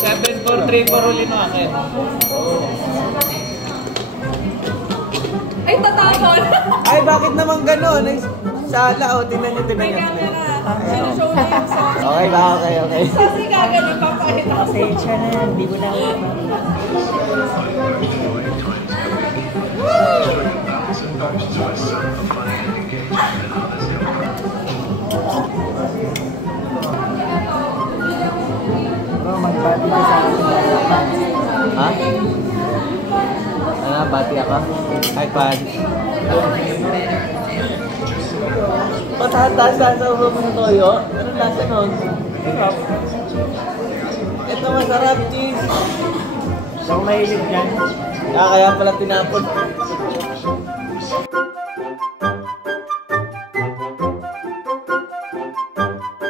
7-4-3-4 uli na akin. Ay, tatapon! Ay, bakit naman gano'n? Ay, sala, o. Tingnan nyo. May camera. Show na yung sauce. Okay ba? Okay. Sauce ka, ganun papakita ko. Pasensya na, hindi mo na ako. Magbati ka sa akin. Ha? Ano, bati ako? Ay, pan. Patataas sa ulo mo ng toyo? Anong lasa nun? Sarap. Ito masarap, cheese. Ikaw mahilig yan. Kaya pala tinapon.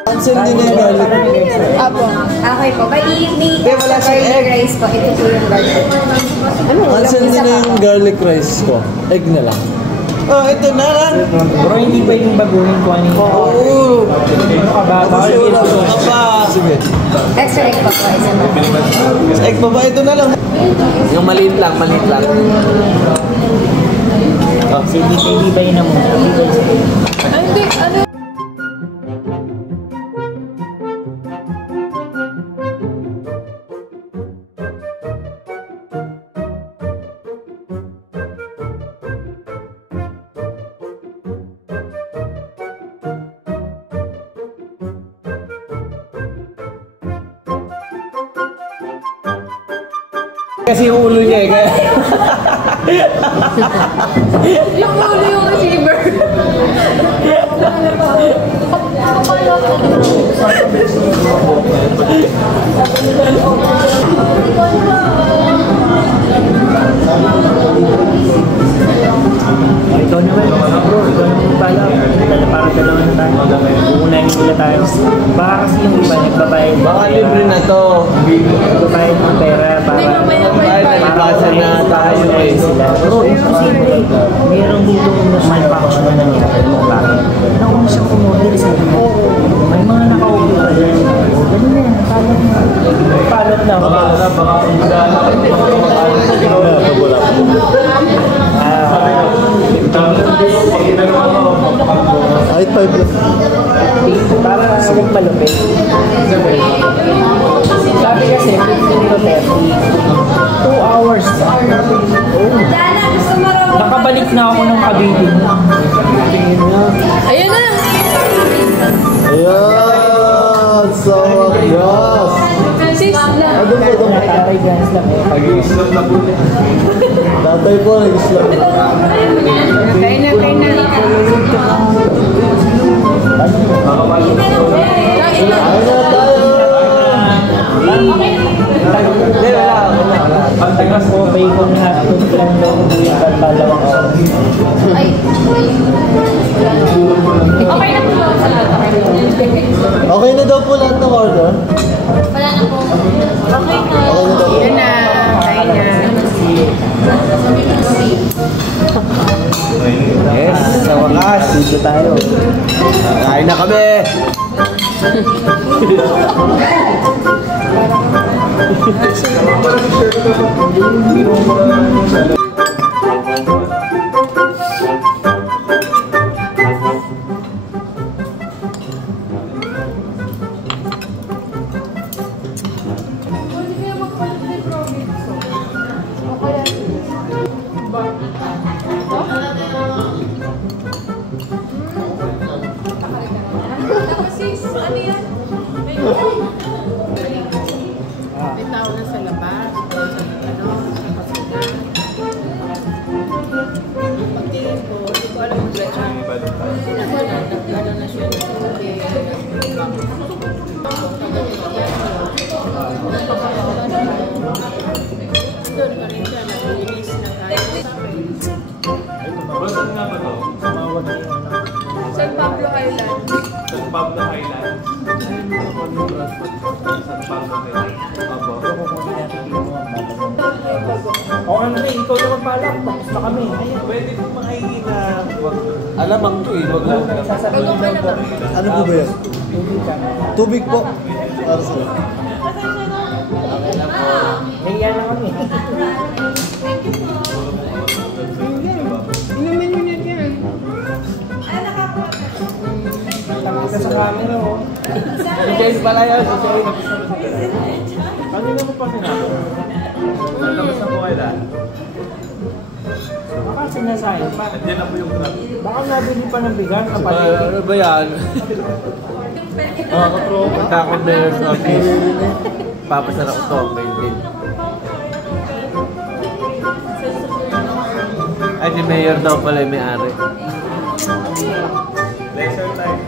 Cancel din yung garlic. Apo. Okay po. May wala siyang egg. rice po. Ito po yung garlic. Ano? Cancel din yung garlic rice ko. Egg na lang. Oh, ito na lang. Bro, hindi pwedeng baguhin ko ano. Oo. Ano ka ba? Sige. Extra egg po. Egg pa ba? Ito na lang. Yung maliit lang. Oh, sige, ba yun na muna? Hindi, ano? Kasi yung ulo niya eh. Kaya... Yung ulo yung receiver. Ikaw naman, bro. Ikaw naman pala. Parang dalawa na tayo. Uunahin nila tayo. Baka kasi yung iba nagbabayad. Baka libre na to. Nagbabayad ng pera para nalipasan na tayo eh. Bro, imposible. Mayroong dito manufacture na nangyari mo. Bakit? Nauna siyang umorder sa iyo. May mga nakaupo ka dyan. Ganun na yan. Palot na. Baka Ay, 5 lang. Para huwag malupit. Sabi kasi, 15 to 30. 2 hours. Nakabalik na ako ng Cavite. Ayun na! Ayan! So, yes! Sis lang. Tatay guys lang eh. Nag-i-islam na po. Tatay po, nag-islam na. Kain na. Kain na tayo! Hindi, wala. Pagtagas ko, bacon na hotdog lang daw. Dalawang oras. Ay. Okay na po sa lahat. Okay na daw po lahat ng order? Wala na po. Okay na. Okay na daw po. Kain na. Yes, sa wakas. Dito tayo. Kain na kami! Saan nga ba to? San Pablo Island. San Pablo Island. San Pablo Island. O Andre, ikaw naman pala. Tapos na kami. Pwede kong makahingi na Alamang to eh, wag lang. Sasabihin mo ba? Ano po ba yan? Tubig ka. Tubig po. Para sa Nahiya na kami. Inumin mo na yan. Tapos ka sa camera, oh. Si Jace pala yun, si Jace. Kanina mo pa sinabi? Natapos na po kailan? Baka sinasayang pa. Nandiyan na po yung grab. Baka nabili pa ng bigas na pati. Ano ba yan? Nagka-conveyor sa office. Papasan ako to, maintain. Ay, si Mayor daw pala yung may-ari. Lesser time.